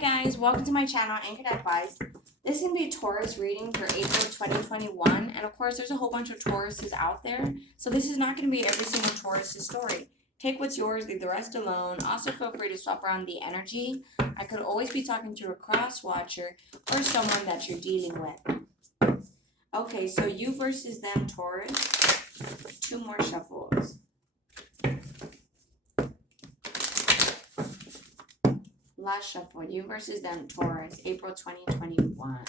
Hi guys, welcome to my channel, Anchored Advice. This is going to be a Taurus reading for April 2021, and of course there's a whole bunch of Tauruses out there, so this is not going to be every single Taurus' story. Take what's yours, leave the rest alone. Also feel free to swap around the energy. I could always be talking to a cross-watcher or someone that you're dealing with. Okay, so you versus them, Taurus. 2 more shuffles. Last shuffle, you versus them, Taurus, April 2021.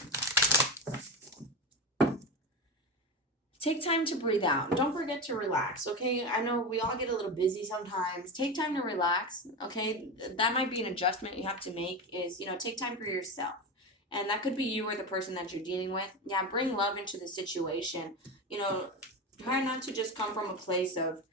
Take time to breathe out. Don't forget to relax, okay? I know we all get a little busy sometimes. Take time to relax, okay? That might be an adjustment you have to make is, take time for yourself. And that could be you or the person that you're dealing with. Yeah, bring love into the situation. Try not to just come from a place of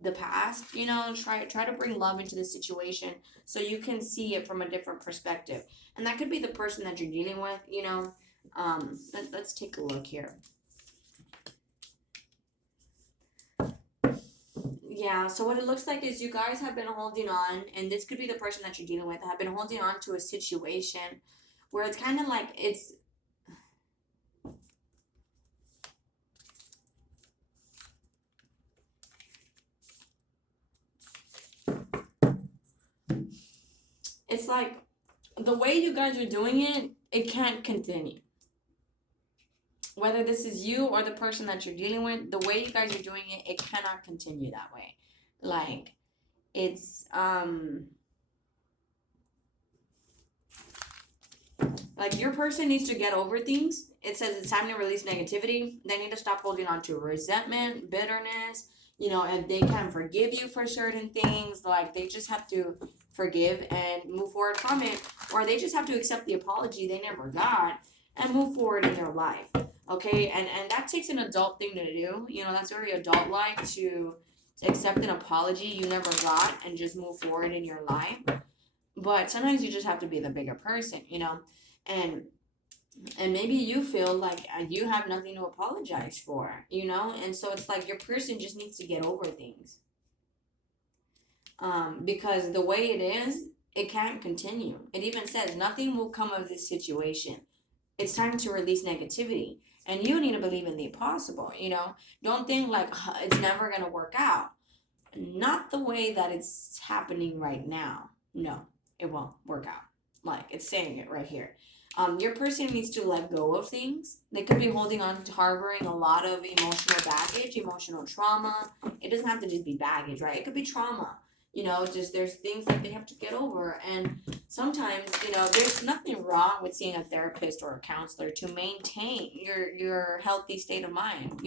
the past, try to bring love into the situation so you can see it from a different perspective. And that could be the person that you're dealing with, let's take a look here. Yeah, so what it looks like is you guys have been holding on, and this could be the person that you're dealing with, have been holding on to a situation where it's kind of like it's like the way you guys are doing it, it can't continue. Whether this is you or the person that you're dealing with, the way you guys are doing it, it cannot continue that way. Like, it's, like your person needs to get over things. It says it's time to release negativity. They need to stop holding on to resentment, bitterness. If they can forgive you for certain things, like they just have to forgive and move forward from it, or they just have to accept the apology they never got and move forward in their life. Okay, and that takes an adult thing to do. That's very adult-like to accept an apology you never got and just move forward in your life. But sometimes you just have to be the bigger person, and maybe you feel like you have nothing to apologize for, and so it's like your person just needs to get over things. Because the way it is, it can't continue. It even says nothing will come of this situation. It's time to release negativity. And you need to believe in the possible, Don't think like it's never going to work out. Not the way that it's happening right now. No, it won't work out. Like, it's saying it right here. Your person needs to let go of things. They could be holding on to harboring a lot of emotional baggage, emotional trauma. It doesn't have to just be baggage, right? It could be trauma. Just there's things that they have to get over. And sometimes, there's nothing wrong with seeing a therapist or a counselor to maintain your healthy state of mind,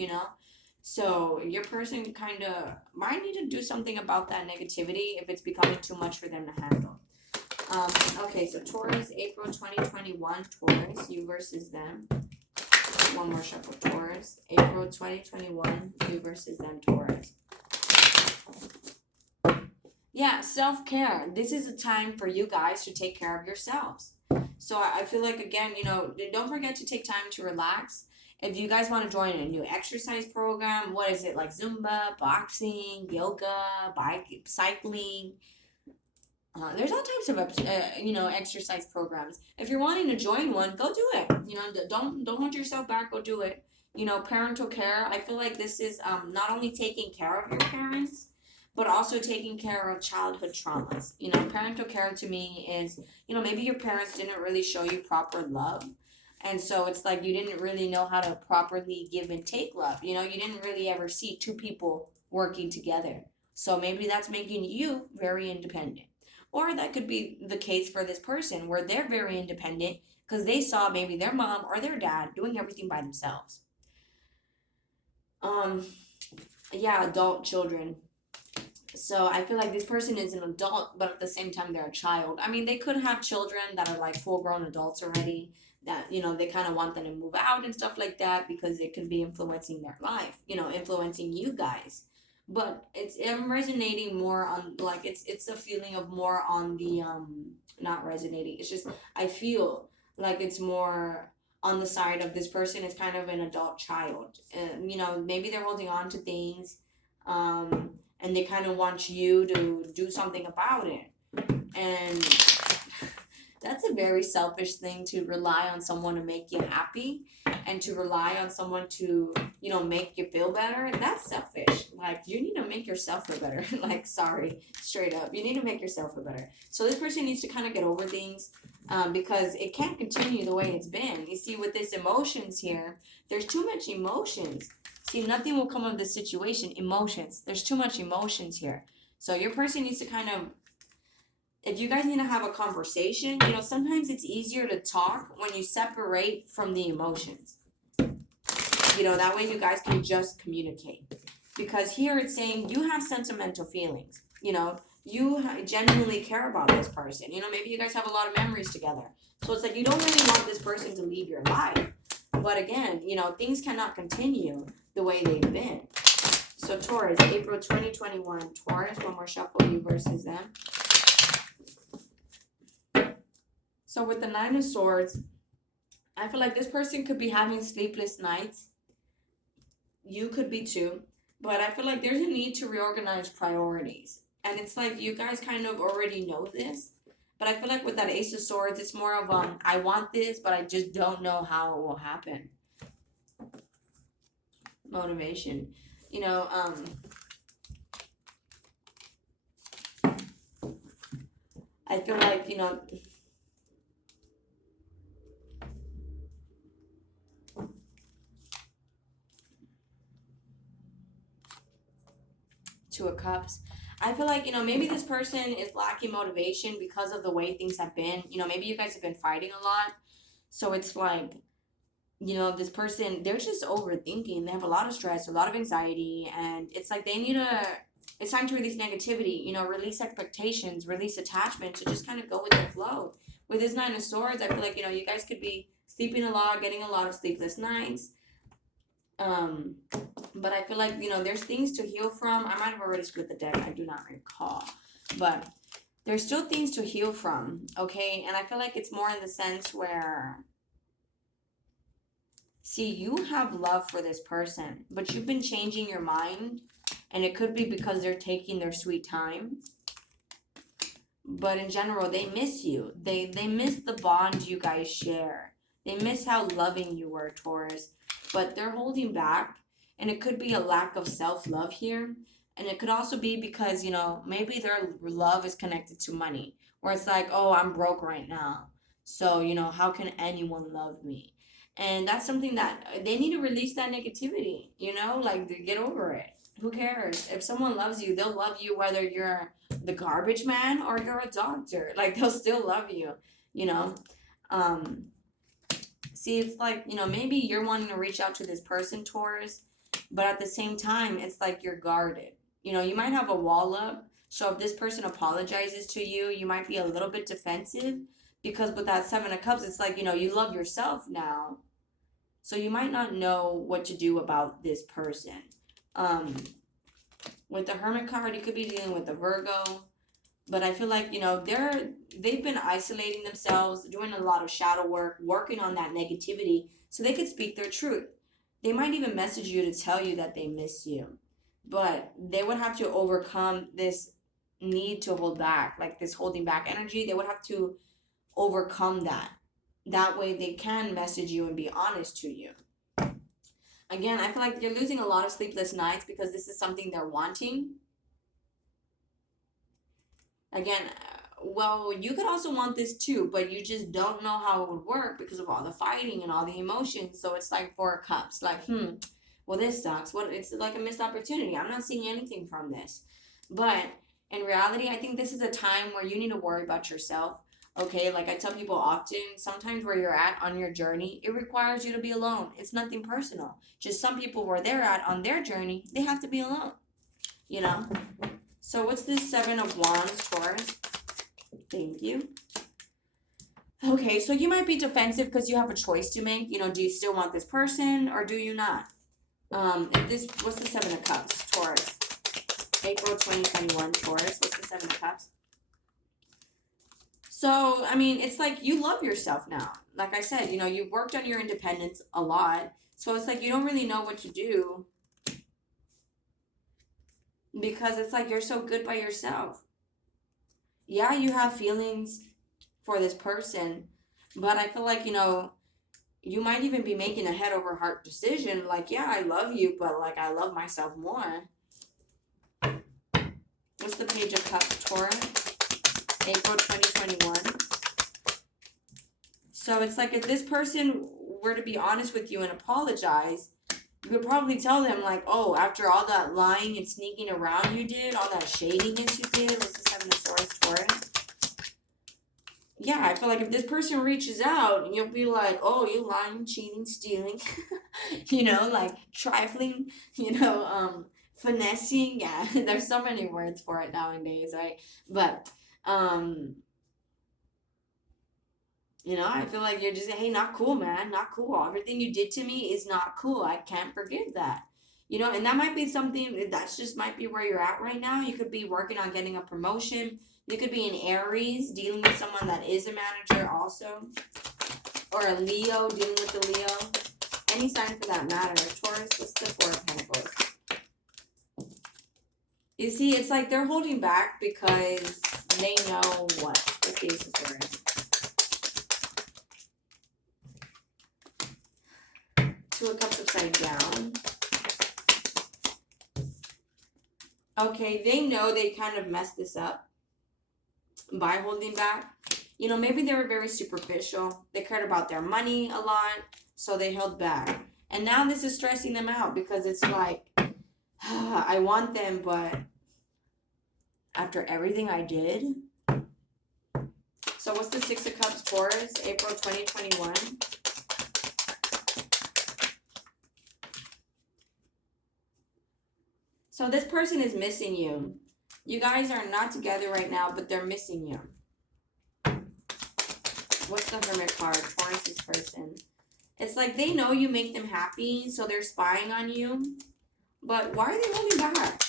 So your person kind of might need to do something about that negativity if it's becoming too much for them to handle. Okay, so Taurus, April 2021, Taurus, you versus them. 1 more shuffle, Taurus, April 2021, you versus them, Taurus. Yeah, self-care. This is a time for you guys to take care of yourselves. So I feel like, again, don't forget to take time to relax. If you guys want to join a new exercise program, what is it, like Zumba, boxing, yoga, cycling? There's all types of exercise programs. If you're wanting to join one, go do it. Don't hold yourself back. Go do it. Parental care. I feel like this is not only taking care of your parents, but also taking care of childhood traumas. Parental care to me is, maybe your parents didn't really show you proper love. And so it's like you didn't really know how to properly give and take love. You didn't really ever see 2 people working together. So maybe that's making you very independent. Or that could be the case for this person where they're very independent because they saw maybe their mom or their dad doing everything by themselves. Yeah, adult children. So I feel like this person is an adult, but at the same time, they're a child. I mean, they could have children that are like full-grown adults already that, they kind of want them to move out and stuff like that because it could be influencing their life, influencing you guys. But I'm resonating more on, like, it's a feeling of more on the, not resonating. It's just, I feel like it's more on the side of this person is kind of an adult child. Maybe they're holding on to things, and they kind of want you to do something about it. And that's a very selfish thing, to rely on someone to make you happy and to rely on someone to, make you feel better. That's selfish. Like, you need to make yourself feel better. Like, sorry, straight up. You need to make yourself feel better. So this person needs to kind of get over things, because it can't continue the way it's been. You see, with this emotions here, there's too much emotions. See, nothing will come of this situation. Emotions. There's too much emotions here. So your person needs to kind of, if you guys need to have a conversation, sometimes it's easier to talk when you separate from the emotions. That way you guys can just communicate. Because here it's saying you have sentimental feelings. You genuinely care about this person. Maybe you guys have a lot of memories together. So it's like you don't really want this person to leave your life. But again, things cannot continue the way they've been. So Taurus, April 2021. Taurus, one more shuffle, you versus them. So with the Nine of Swords, I feel like this person could be having sleepless nights. You could be too. But I feel like there's a need to reorganize priorities. And it's like you guys kind of already know this. But I feel like with that Ace of Swords, it's more of I want this, but I just don't know how it will happen. Motivation. I feel like, Two of Cups. I feel like, maybe this person is lacking motivation because of the way things have been. Maybe you guys have been fighting a lot. So it's like, this person, they're just overthinking. They have a lot of stress, a lot of anxiety, and it's like it's time to release negativity, release expectations, release attachment, to just kind of go with the flow. With this Nine of Swords, I feel like, you guys could be sleeping a lot, getting a lot of sleepless nights. But I feel like, there's things to heal from. I might have already split the deck. I do not recall. But there's still things to heal from, okay? And I feel like it's more in the sense where, see, you have love for this person, but you've been changing your mind. And it could be because they're taking their sweet time. But in general, they miss you. They miss the bond you guys share. They miss how loving you were, Taurus. But they're holding back. And it could be a lack of self-love here. And it could also be because, maybe their love is connected to money. Where it's like, oh, I'm broke right now. So, how can anyone love me? And that's something that they need to release, that negativity, like, get over it. Who cares? If someone loves you, they'll love you whether you're the garbage man or you're a doctor. Like, they'll still love you, See, it's like, maybe you're wanting to reach out to this person, Taurus, but at the same time, it's like you're guarded. You might have a wall up. So if this person apologizes to you, you might be a little bit defensive, because with that Seven of Cups, it's like, you love yourself now. So you might not know what to do about this person. With the Hermit card, you could be dealing with a Virgo. But I feel like, they've been isolating themselves, doing a lot of shadow work, working on that negativity so they could speak their truth. They might even message you to tell you that they miss you. But they would have to overcome this need to hold back, like this holding back energy. They would have to overcome that. That way they can message you and be honest to you. Again, I feel like you're losing a lot of sleepless nights because this is something they're wanting. Again, well, you could also want this too, but you just don't know how it would work because of all the fighting and all the emotions. So it's like Four of Cups, like, well, this sucks. It's like a missed opportunity. I'm not seeing anything from this. But in reality, I think this is a time where you need to worry about yourself. Okay, like I tell people often, sometimes where you're at on your journey, it requires you to be alone. It's nothing personal. Just some people where they're at on their journey, they have to be alone. So what's this Seven of Wands, Taurus? Thank you. Okay, so you might be defensive because you have a choice to make. Do you still want this person or do you not? What's the Seven of Cups, Taurus? April 2021, Taurus. What's the Seven of Cups? So, I mean, it's like you love yourself now. Like I said, you've worked on your independence a lot. So it's like you don't really know what to do because it's like you're so good by yourself. yeah, you have feelings for this person, but I feel like, you might even be making a head over heart decision. Like, yeah, I love you, but like, I love myself more. What's the Page of Cups, Taurus? April 2021. So it's like if this person were to be honest with you and apologize, you could probably tell them like, oh, after all that lying and sneaking around you did, all that shadiness you did, what's the Seven of Swords for it? Yeah, I feel like if this person reaches out, you'll be like, oh, you lying, cheating, stealing, like trifling, finessing. Yeah, there's so many words for it nowadays, right? But, um, I feel like you're just saying, hey, not cool, man, not cool. Everything you did to me is not cool. I can't forgive that. And that might be something that's just might be where you're at right now. You could be working on getting a promotion. You could be in Aries, dealing with someone that is a manager also. Or a Leo, dealing with the Leo. Any sign for that matter. Taurus, what's the Four of Pentacles? You see, it's like they're holding back because they know what? What's the Ace of Swords? Two of Cups upside down. Okay, they know they kind of messed this up by holding back. Maybe they were very superficial. They cared about their money a lot, so they held back. And now this is stressing them out because it's like, I want them, but after everything I did. So what's the Six of Cups, Taurus, April 2021? So this person is missing you. You guys are not together right now, but they're missing you. What's the Hermit card? Taurus's person. It's like they know you make them happy, so they're spying on you. But why are they holding back?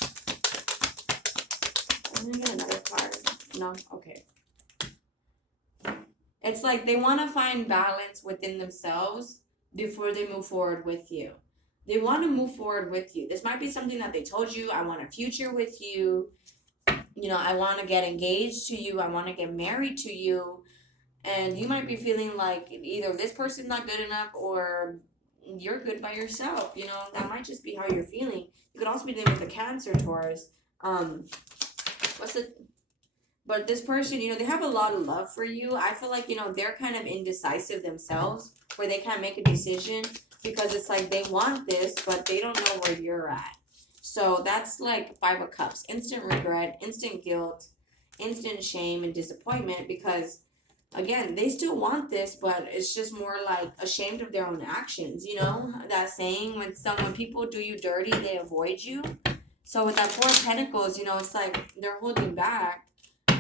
I'm gonna get another card. No? Okay. It's like they want to find balance within themselves before they move forward with you. They want to move forward with you. This might be something that they told you. I want a future with you. I want to get engaged to you. I want to get married to you. And you might be feeling like either this person's not good enough or you're good by yourself. That might just be how you're feeling. You could also be dealing with a Cancer, Taurus. But this person, they have a lot of love for you. I feel like, they're kind of indecisive themselves where they can't make a decision because it's like they want this, but they don't know where you're at. So that's like Five of Cups. Instant regret, instant guilt, instant shame and disappointment because again, they still want this, but it's just more like ashamed of their own actions. That saying, when people do you dirty, they avoid you. So with that Four of Pentacles, it's like they're holding back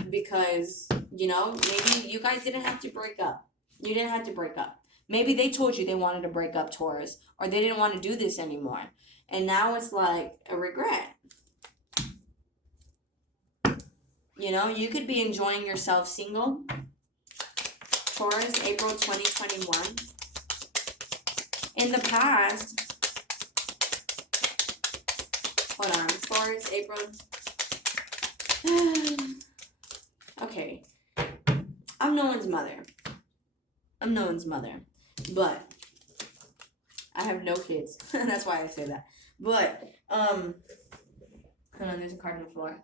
because, maybe you guys didn't have to break up. You didn't have to break up. Maybe they told you they wanted to break up, Taurus, or they didn't want to do this anymore. And now it's like a regret. You could be enjoying yourself single. Taurus, April 2021. In the past, hold on, Taurus, April. Okay. I'm no one's mother. But I have no kids. That's why I say that. But, hold on, there's a card on the floor.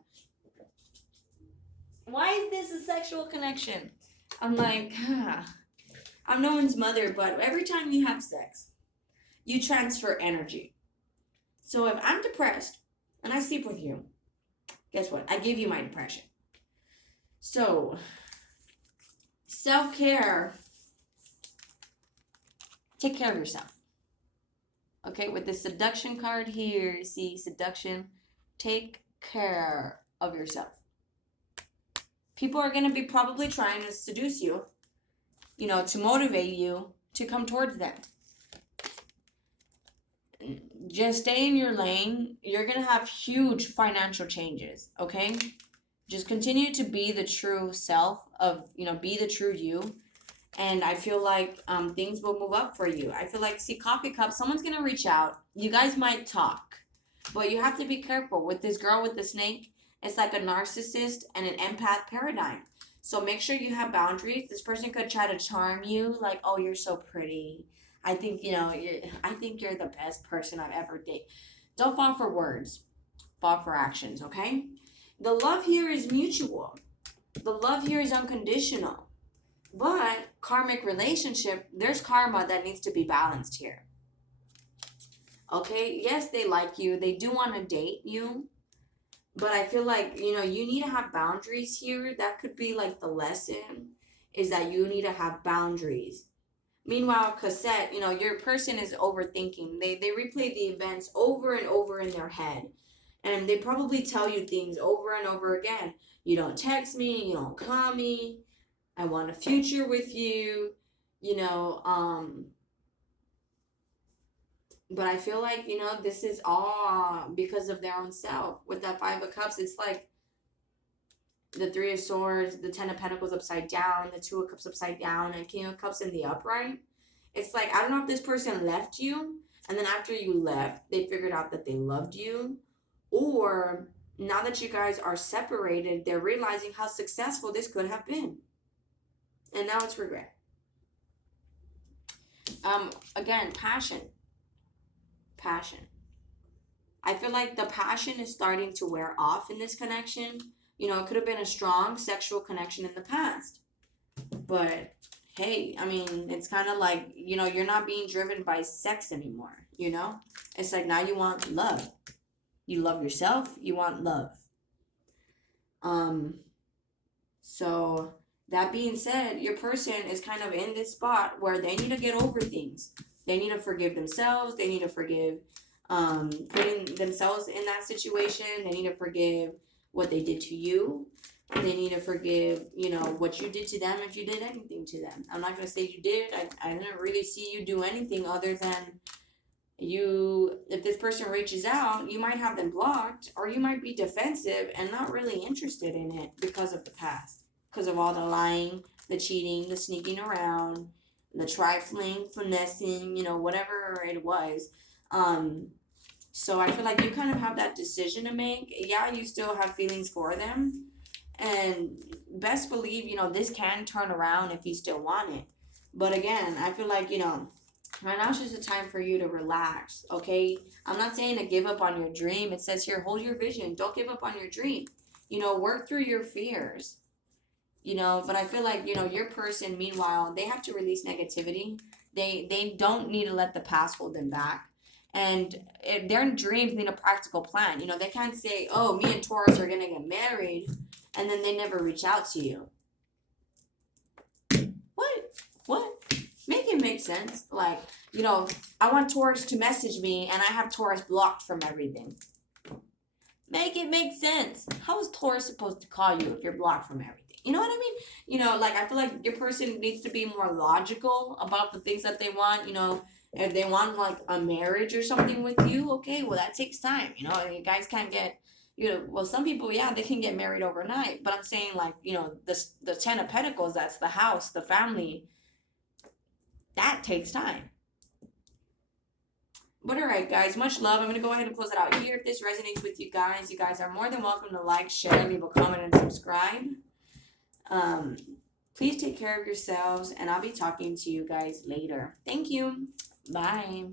Why is this a sexual connection? I'm like, I'm no one's mother, but every time you have sex, you transfer energy. So if I'm depressed and I sleep with you, guess what? I give you my depression. So, self-care, take care of yourself. Okay, with the seduction card here, see, seduction, take care of yourself. People are going to be probably trying to seduce you, to motivate you to come towards them. Just stay in your lane. You're going to have huge financial changes, okay? Just continue to be the true self of, be the true you. And I feel like things will move up for you. I feel like, see, Coffee Cup, someone's going to reach out. You guys might talk. But you have to be careful with this girl with the snake. It's like a narcissist and an empath paradigm. So make sure you have boundaries. This person could try to charm you, like, oh, you're so pretty. I think, I think you're the best person I've ever dated. Don't fall for words, fall for actions, okay? The love here is mutual. The love here is unconditional. But karmic relationship, there's karma that needs to be balanced here. Okay? Yes, they like you. They do want to date you. But I feel like, you need to have boundaries here. That could be like the lesson is that you need to have boundaries. Meanwhile, cassette, your person is overthinking. They replay the events over and over in their head. And they probably tell you things over and over again. You don't text me, you don't call me. I want a future with you, you know, but I feel like, this is all because of their own self. With that Five of Cups, it's like the Three of Swords, the Ten of Pentacles upside down, the Two of Cups upside down, and King of Cups in the upright. It's like, I don't know if this person left you, and then after you left, they figured out that they loved you, or now that you guys are separated, they're realizing how successful this could have been. And now it's regret. Again, passion. I feel like the passion is starting to wear off in this connection. It could have been a strong sexual connection in the past. But hey, I mean, it's kind of like, you're not being driven by sex anymore, It's like now you want love. You love yourself, you want love. So that being said, your person is kind of in this spot where they need to get over things. They need to forgive themselves. They need to forgive putting themselves in that situation. They need to forgive what they did to you. They need to forgive, what you did to them if you did anything to them. I'm not going to say you did. I didn't really see you do anything other than if this person reaches out, you might have them blocked, or you might be defensive and not really interested in it because of the past. Because of all the lying, the cheating, the sneaking around, the trifling, finessing, whatever it was. So I feel like you kind of have that decision to make. Yeah, you still have feelings for them. And best believe, this can turn around if you still want it. But again, I feel like, right now it's just a time for you to relax, okay? I'm not saying to give up on your dream. It says here, hold your vision. Don't give up on your dream. Work through your fears. But I feel like, your person, meanwhile, they have to release negativity. They don't need to let the past hold them back. And their dreams need a practical plan. They can't say, oh, me and Taurus are going to get married, and then they never reach out to you. What? Make it make sense. Like, I want Taurus to message me, and I have Taurus blocked from everything. Make it make sense. How is Taurus supposed to call you if you're blocked from everything? You know what I mean? I feel like your person needs to be more logical about the things that they want. If they want like a marriage or something with you, okay, well that takes time. You guys can't get, well, some people, yeah, they can get married overnight. But I'm saying like, the Ten of Pentacles, that's the house, the family, that takes time. But all right, guys, much love. I'm going to go ahead and close it out here. If this resonates with you guys are more than welcome to like, share, leave a comment, and subscribe. Please take care of yourselves, and I'll be talking to you guys later. Thank you. Bye.